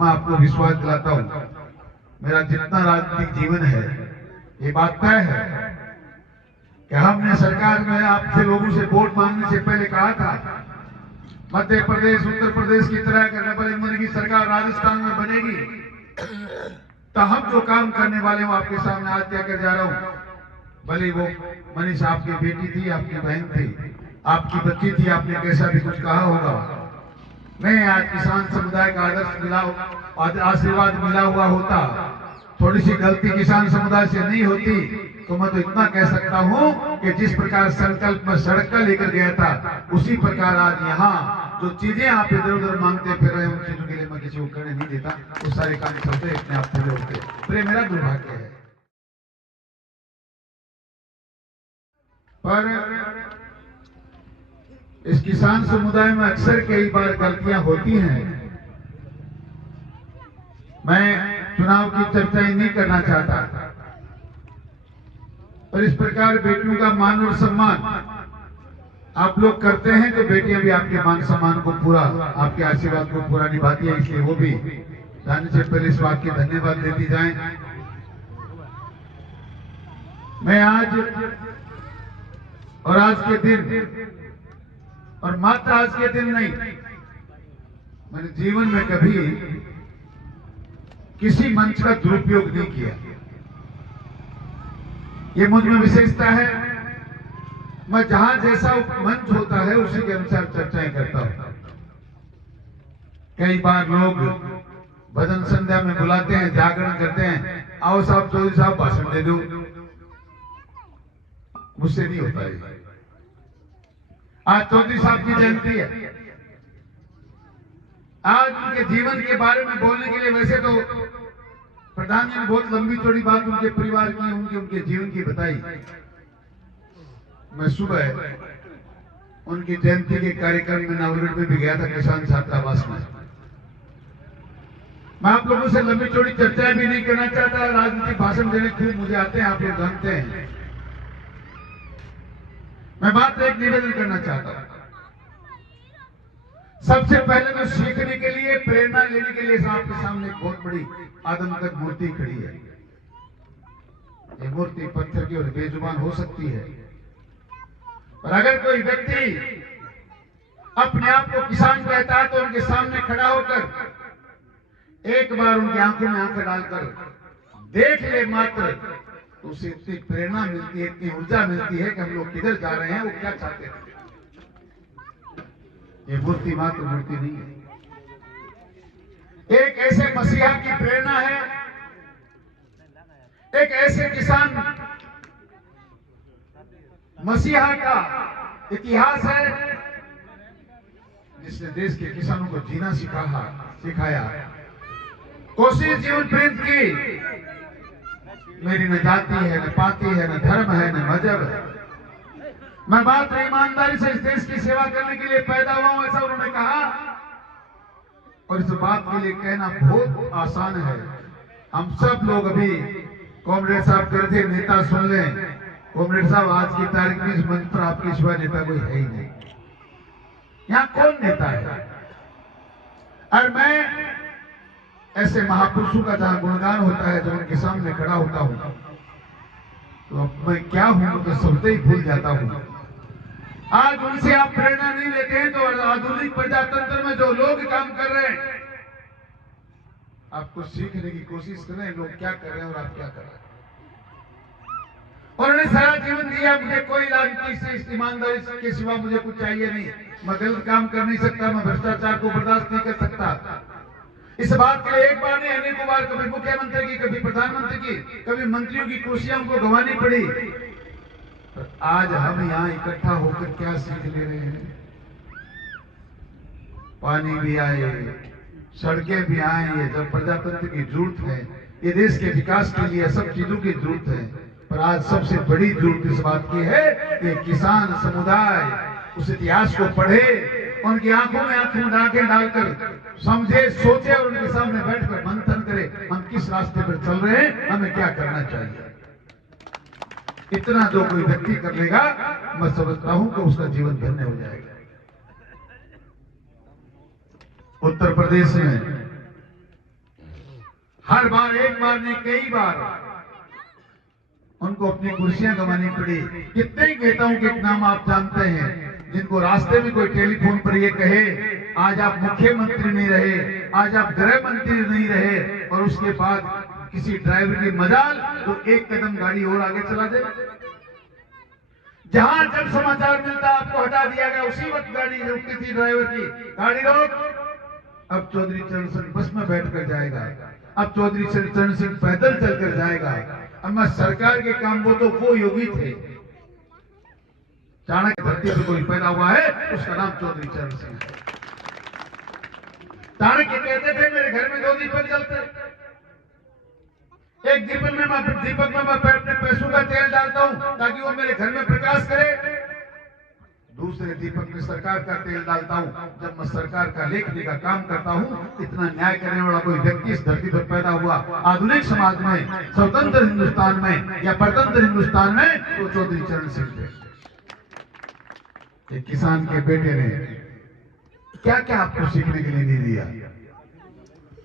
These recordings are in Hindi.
मैं आपको विश्वास दिलाता हूँ, मेरा जितना राजनीतिक जीवन है ये बात तय है कि हमने सरकार में आपसे लोगों से वोट मांगने से पहले कहा था मध्य प्रदेश उत्तर प्रदेश की तरह नरेंद्र मोदी की सरकार राजस्थान में बनेगी तो हम जो काम करने वाले हूँ आपके सामने आज क्या कर जा रहा हूँ। भले वो मनीष आपकी बेटी थी, आपकी बहन थी, आपकी बच्ची थी, आपने कैसा भी कुछ कहा होगा, मैं आज किसान समुदाय का आदर्श मिला आशीर्वाद मिला हुआ होता, थोड़ी सी गलती किसान समुदाय से नहीं होती तो मैं तो इतना कह सकता हूं कि जिस प्रकार संकल्प में सड़क का लेकर गया था उसी प्रकार आज यहाँ जो चीजें आप इधर उधर मांगते फिर रहे हैं उन चीजों के लिए मैं किसी को करने नहीं देता। वो सारे काम चलते अपने आप पूरे होते, तो ये मेरा दुर्भाग्य है। पर इस किसान समुदाय में अक्सर कई बार गलतियां होती हैं। मैं चुनाव की चर्चा नहीं करना चाहता, पर इस प्रकार बेटियों का मान और सम्मान आप लोग करते हैं तो बेटियां भी आपके मान सम्मान को पूरा, आपके आशीर्वाद को पूरा निभाती है, इसलिए वो भी जाने से पहले इस बात की धन्यवाद देती जाएं। मैं आज और आज के दिन और मात्र आज के दिन नहीं, मैंने जीवन में कभी किसी मंच का दुरुपयोग नहीं किया। ये मुझ में विशेषता है, मैं जहां जैसा मंच होता है उसी के अनुसार चर्चाएं करता हूं। कई बार लोग भजन संध्या में बुलाते हैं, जागरण करते हैं, आओ साहब चौधरी साहब भाषण दे दो, मुझसे नहीं होता है। आज चौधरी साहब की जयंती है, आज उनके जीवन के बारे में बोलने के लिए वैसे तो प्रधान जी ने बहुत लंबी चौड़ी बात उनके परिवार की, उनके जीवन की बताई। मैं सुबह उनकी जयंती के कार्यक्रम में नवलगढ़ में भी गया था, किसान छात्रावास में। मैं आप लोगों से लंबी चौड़ी चर्चा भी नहीं करना चाहता, राजनीतिक भाषण देने खूब मुझे आते हैं, आप लोग जानते हैं। मैं बात एक निवेदन करना चाहता हूं। सबसे पहले तो सीखने के लिए, प्रेरणा लेने के लिए आपके सामने एक बहुत बड़ी आदमकद मूर्ति खड़ी है। ये मूर्ति पत्थर की और बेजुबान हो सकती है, पर अगर कोई व्यक्ति अपने आप को किसान कहता है तो उनके सामने खड़ा होकर एक बार उनकी आंखों में आंखें डालकर देख ले मात्र, तो उसे इतनी प्रेरणा मिलती है, इतनी ऊर्जा मिलती है कि हम लोग किधर जा रहे हैं, वो क्या चाहते हैं। ये मूर्ति मात्र मूर्ति नहीं है, एक ऐसे मसीहा की प्रेरणा है, एक ऐसे किसान मसीहा का इतिहास है जिसने देश के किसानों को जीना सिखाया, कोशिश जीवन प्रीत की। मेरी न जाति है, न पाति है, न धर्म है, न मजहब है, मैं बात ईमानदारी से इस देश की सेवा करने के लिए पैदा हुआ हूं, ऐसा उन्होंने कहा। और इस बात के लिए कहना बहुत आसान है। हम सब लोग अभी कॉमरेड साहब कह रहे थे नेता सुन लें, कॉमरेड साहब आज की तारीख में इस मंच पर आपके सिवा नेता कोई है ही नहीं। यहाँ कौन नेता है? और मैं ऐसे महापुरुषों का जहां गुणगान होता है, जब उनके सामने खड़ा होता हूं तो मैं क्या हूं तो शब्द ही भूल जाता हूं। आज उनसे आप प्रेरणा नहीं लेते हैं तो आधुनिक प्रजातंत्र में जो लोग काम कर रहे हैं, आपको सीखने की कोशिश करें लोग क्या कर रहे हैं और आप क्या कर रहे हैं। उन्होंने सारा जीवन दिया, मुझे कोई राजनीति से ईमानदारी के सिवा मुझे कुछ चाहिए नहीं, मैं गलत काम कर नहीं सकता, मैं भ्रष्टाचार को बर्दाश्त नहीं कर सकता। इस बात के लिए एक बार नहीं अनेकों बार कभी मुख्यमंत्री की, कभी प्रधानमंत्री की, कभी मंत्रियों की कुर्सियां उनको गंवानी पड़ी। पर आज हम यहाँ इकट्ठा होकर क्या सीख ले रहे हैं? पानी भी आए, सड़कें भी आए, ये जब प्रजातंत्र की जरूरत है, ये देश के विकास के लिए सब चीजों की जरूरत है। पर आज सबसे बड़ी जरूरत इस बात की है कि किसान समुदाय उस इतिहास को पढ़े, उनकी आंखों में आंखें डालकर समझे, सोचे और उनके सामने बैठकर मंथन करे, हम किस रास्ते पर चल रहे हैं, हमें क्या करना चाहिए। इतना जो कोई व्यक्ति कर लेगा, मैं समझता हूं कि उसका जीवन धन्य हो जाएगा। उत्तर प्रदेश में हर बार एक बार नहीं कई बार उनको अपनी कुर्सियां गंवानी पड़ी। कितने नेताओं के नाम आप जानते हैं जिनको रास्ते में कोई टेलीफोन पर ये कहे आज आप मुख्यमंत्री नहीं रहे, आज आप गृह मंत्री नहीं रहे, और उसके बाद किसी ड्राइवर की मजाल तो एक कदम गाड़ी और आगे चला दे। जहां जब समाचार मिलता आपको हटा दिया गया, उसी वक्त गाड़ी रुकती थी ड्राइवर की, गाड़ी रोक। अब चौधरी चरण सिंह बस में बैठकर जाएगा, अब चौधरी चरण सिंह पैदल चलकर जाएगा। अब मैं सरकार के काम, वो योगी थे। चाणक्य धरती पर कोई पैदा हुआ है उसका नाम चौधरी चरण सिंह है। चाणक्य कहते थे मेरे घर में 2 दीपक जलते, एक दीपक में मैं पैसों का तेल डालता हूं ताकि वो मेरे घर में प्रकाश करे, दूसरे दीपक में सरकार का तेल डालता हूं जब मैं सरकार का लेखने का काम करता हूं। इतना न्याय करने वाला कोई व्यक्ति इस धरती पर पैदा हुआ आधुनिक समाज में, स्वतंत्र हिंदुस्तान में या परतंत्र हिंदुस्तान में, तो चौधरी चरण सिंह थे। एक किसान के बेटे ने क्या क्या आपको सीखने के लिए नहीं दिया।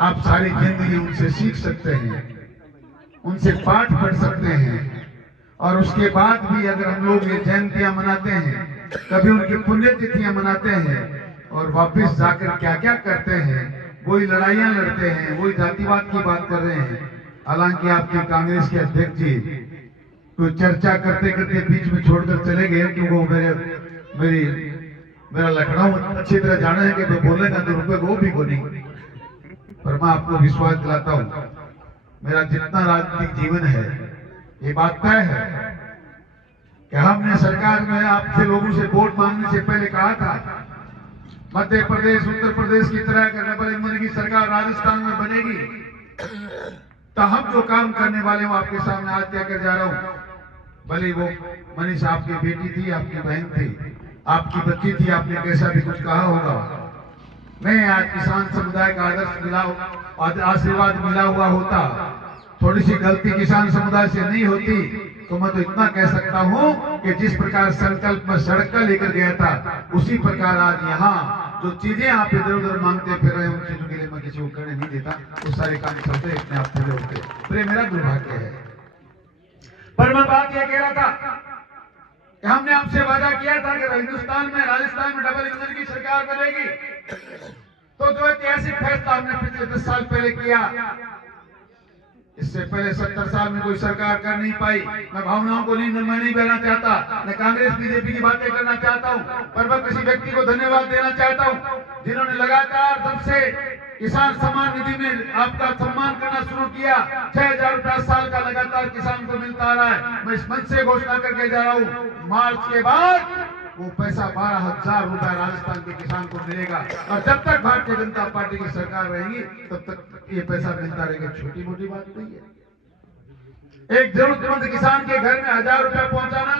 आप सारी जिंदगी उनसे सीख सकते हैं, उनसे पाठ पढ़ सकते हैं, और उसके बाद भी अगर हम लोग ये जयंतियां मनाते हैं, कभी उनकी पुण्यतिथियां मनाते हैं, और वापस जाकर क्या क्या करते हैं, वही लड़ाइयां लड़ते हैं, वही जातिवाद की बात कर रहे हैं। हालांकि आपके कांग्रेस के अध्यक्ष जी तो चर्चा करते करते बीच में छोड़कर चले गए, क्योंकि वो मेरा लखनऊ अच्छी तरह जाना है कि मैं बोलेगा तो रुपए वो भी को नहीं। पर मैं आपको विश्वास दिलाता हूं, मेरा जितना राजनीतिक जीवन है ये बात तय है कि हमने सरकार में आपसे लोगों से वोट मांगने से पहले कहा था मध्य प्रदेश उत्तर प्रदेश की तरह अगर डबल इंजन की सरकार राजस्थान में बनेगी तो हम जो काम करने वाले हैं आपके सामने आज क्या कर जा रहा हूं। भले वो मनीष आपकी बेटी थी, आपकी बहन थी, आपकी बच्ची थी, आपने कैसा भी कुछ कहा होगा, मैं आज किसान समुदाय का आदर्श मिला, आशीर्वाद मिला हुआ होता, थोड़ी सी गलती किसान समुदाय से नहीं होती तो मैं तो इतना कह सकता हूं कि जिस प्रकार संकल्प में सड़क का लेकर गया था उसी प्रकार आज यहाँ जो चीजें आप इधर उधर मांगते फिर रहे उन चीजों के लिए मैं किसी को करने नहीं देता। वो सारे काम चलते अपने आप पूरे होते, तो मेरा दुर्भाग्य है। पर मैं बात यह कह रहा था कि हमने आपसे वादा किया था कि हिंदुस्तान में राजस्थान में डबल इंजन की सरकार बनेगी, तो जो ऐतिहासिक फैसला हमने पिछले 10 साल पहले किया, इससे पहले 70 साल में कोई सरकार कर नहीं पाई। मैं भावनाओं को मैं नहीं बहना चाहता, मैं कांग्रेस बीजेपी की बातें करना चाहता हूं, पर मैं किसी व्यक्ति को धन्यवाद देना चाहता हूं जिन्होंने लगातार जब से किसान सम्मान निधि में आपका सम्मान करना शुरू किया, 6,000 रुपया साल का लगातार किसान को मिलता आ रहा है। मैं इस मंच से घोषणा करके जा रहा हूँ, मार्च के बाद वो पैसा 12,000 रुपया राजस्थान के किसान को मिलेगा, और जब तक भारतीय जनता पार्टी की सरकार रहेगी तब तक ये पैसा मिलता रहेगा। छोटी मोटी बात नहीं है। एक जरूरतमंद किसान के घर में 1,000 रुपया पहुंचाना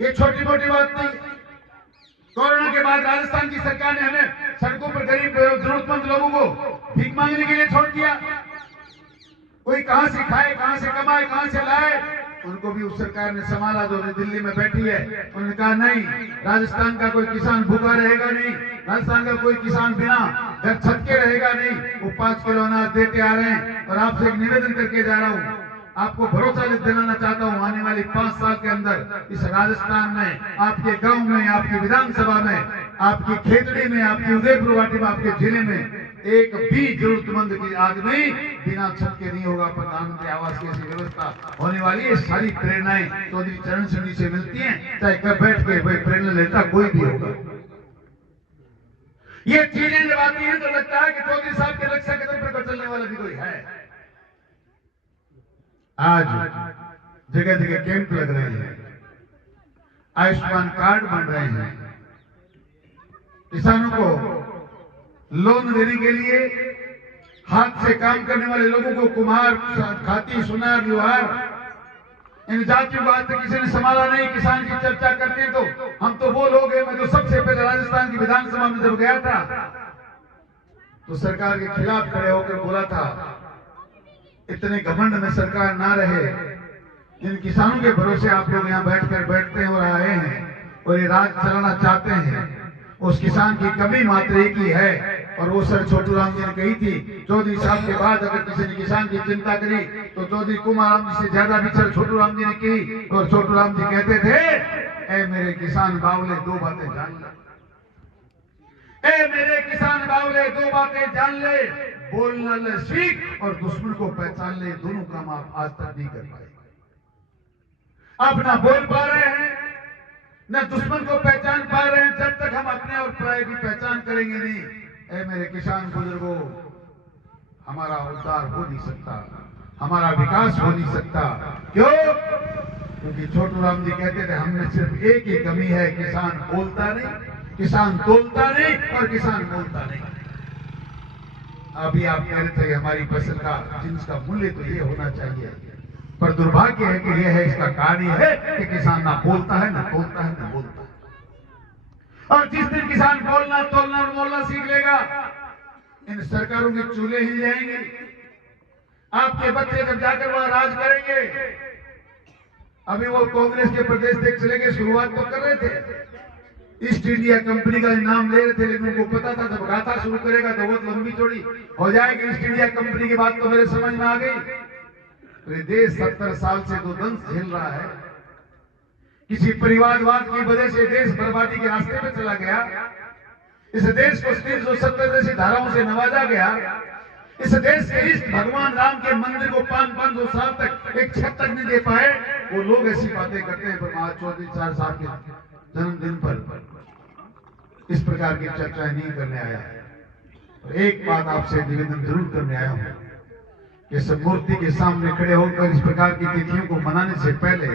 ये छोटी मोटी बात नहीं। कोरोना के बाद राजस्थान की सरकार ने हमें सड़कों पर गरीब जरूरतमंद लोगों को भीख मांगने के लिए छोड़ दिया। कोई कहां से खाए, कहां से कमाए, कहां से लाए, उनको भी उस सरकार ने संभाला जो दिल्ली में बैठी है। उन्होंने कहा नहीं, राजस्थान का कोई किसान भूखा रहेगा नहीं, राजस्थान का कोई किसान बिना घर छत के रहेगा नहीं। वो 5 किलो अनाज देते आ रहे हैं, और आपसे एक निवेदन करके जा रहा हूँ, आपको भरोसा दिलाना चाहता हूँ, आने वाली 5 साल के अंदर इस राजस्थान में, आपके गांव में, आपकी विधानसभा में, आपकी खेतड़ी में, आपकी उदयपुर वाटी में, आपके जिले में एक भी जरूरतमंद की आदमी बिना छत के नहीं होगा। प्रधानमंत्री आवास की ऐसी व्यवस्था होने वाली है। सारी प्रेरणाएं चौधरी चरण सिंह जी से मिलती हैं, चाहे घर बैठ के भाई प्रेरणा लेता कोई भी होगा। ये चीजें जब आती हैं तो लगता है कि चौधरी साहब के रक्षा कदम पर चलने वाला भी कोई है। आज जगह जगह कैंप लग रहे हैं, आयुष्मान कार्ड बन रहे हैं, किसानों को लोन देने के लिए हाथ से काम करने वाले लोगों को कुम्हार, खाती, सुनार, लोहार, इन जातियों को आज तक किसी ने संभाला नहीं। किसान की चर्चा करते तो हम तो वो लोग हैं। मैं तो सबसे पहले राजस्थान की विधानसभा में जब गया था तो सरकार के खिलाफ खड़े होकर बोला था, इतने घमंड में सरकार ना रहे, जिन किसानों के भरोसे आप लोग यहाँ बैठते हैं और आए हैं और ये राज चलाना चाहते हैं, उस किसान की कमी मात्र एक ही है, और वो सर छोटू राम जी ने कही थी, चौधरी साहब के बाद अगर किसी ने किसान की चिंता करी तो चौधरी कुमार राम जी से ज्यादा भी सर छोटू राम जी ने की। और छोटू राम जी कहते थे, ए मेरे किसान बावले दो बातें जान ले, ए मेरे किसान बावले दो बातें जान ले, बोलना ले सीख और दुश्मन को पहचान ले। दोनों काम आप आज तक नहीं कर पाए। आप ना बोल पा रहे हैं न दुश्मन को पहचान पा रहे हैं। जब तक हम अपने और पराये की पहचान करेंगे नहीं, ए मेरे किसान बुजुर्गों, हमारा उद्धार हो नहीं सकता, हमारा विकास हो नहीं सकता। क्यों? क्योंकि छोटू राम जी कहते थे, हमने सिर्फ एक ही कमी है, किसान बोलता नहीं, किसान तोलता नहीं और किसान बोलता नहीं। अभी आप कह रहे थे हमारी फसल का जिन्स का मूल्य तो ये होना चाहिए, पर दुर्भाग्य है कि यह है, इसका कारण यह है कि किसान ना बोलता है, ना तोलता है, ना बोलता है। और जिस दिन किसान बोलना तोलना और बोलना सीख लेगा, इन सरकारों के चूल्हे हिल जाएंगे। आपके बच्चे जब जाकर वहां राज करेंगे, अभी वो कांग्रेस के प्रदेश अध्यक्ष लेके शुरुआत तो कर रहे थे, ईस्ट इंडिया कंपनी का नाम ले रहे थे, लेकिन उनको पता था जब गाथा शुरू करेगा तो बहुत लंबी चौड़ी हो जाएगी। ईस्ट इंडिया कंपनी की बात तो मेरे समझ में आ गई। तो ये देश 70 साल से तो दंश झेल रहा है। किसी परिवारवाद की वजह से देश बर्बादी के रास्ते में चला गया। इस देश को 370 जैसी धाराओं से नवाजा गया। इस देश के इष्ट भगवान राम के मंदिर को 500 साल तक एक छत तक नहीं दे पाए। वो लोग ऐसी बातें करते हैं, पर आज 4 साल के जन्मदिन पर इस प्रकार की चर्चाएं नहीं करने आया। और एक बात आपसे निवेदन जरूर करने आया हूं कि इस मूर्ति के सामने खड़े होकर इस प्रकार की तिथियों को मनाने से पहले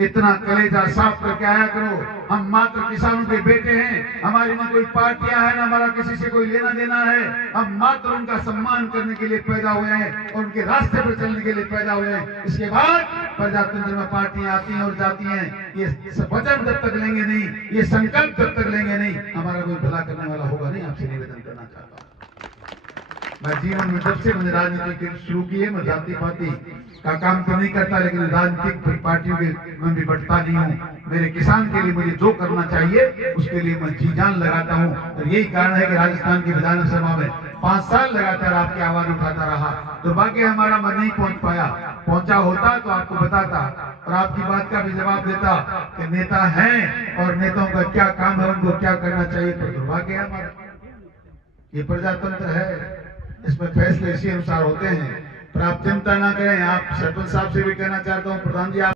इतना कलेजा साफ करके आया करो। हम मात्र किसानों के बेटे हैं, हमारी ना कोई पार्टियां हैं, ना हमारा किसी से कोई लेना देना है। हम मात्र उनका सम्मान करने के लिए पैदा हुए हैं और उनके रास्ते पर चलने के लिए पैदा हुए हैं। इसके बाद प्रजातंत्र में पार्टियां आती हैं और जाती हैं। ये वचन जब तक लेंगे नहीं, ये संकल्प जब तक लेंगे नहीं, हमारा कोई भला करने वाला होगा नहीं। आपसे निवेदन करना चाहता हूँ, मैं जीवन में जब से मैंने राजनीति शुरू की है, मैं जाति पाति का काम तो नहीं करता, लेकिन राजनीतिक पार्टियों में भी बढ़ता नहीं हूँ। मेरे किसान के लिए मुझे जो करना चाहिए उसके लिए मैं जी जान लगाता हूँ। और यही कारण है कि राजस्थान की विधानसभा में 5 साल लगातार आपकी आवाज उठाता रहा। दुर्भाग्य हमारा मैं नहीं पहुंच पाया, पहुंचा होता तो आपको बताता और आपकी बात का भी जवाब देता कि नेता हैं और नेताओं का क्या काम है, उनको क्या करना चाहिए। तो दुर्भाग्य है हमारा, ये प्रजातंत्र है, इसमें फैसले इसी अनुसार होते हैं। पर आप चिंता ना करें। आप सरपंच साहब से भी कहना चाहता हूँ, प्रधान जी आप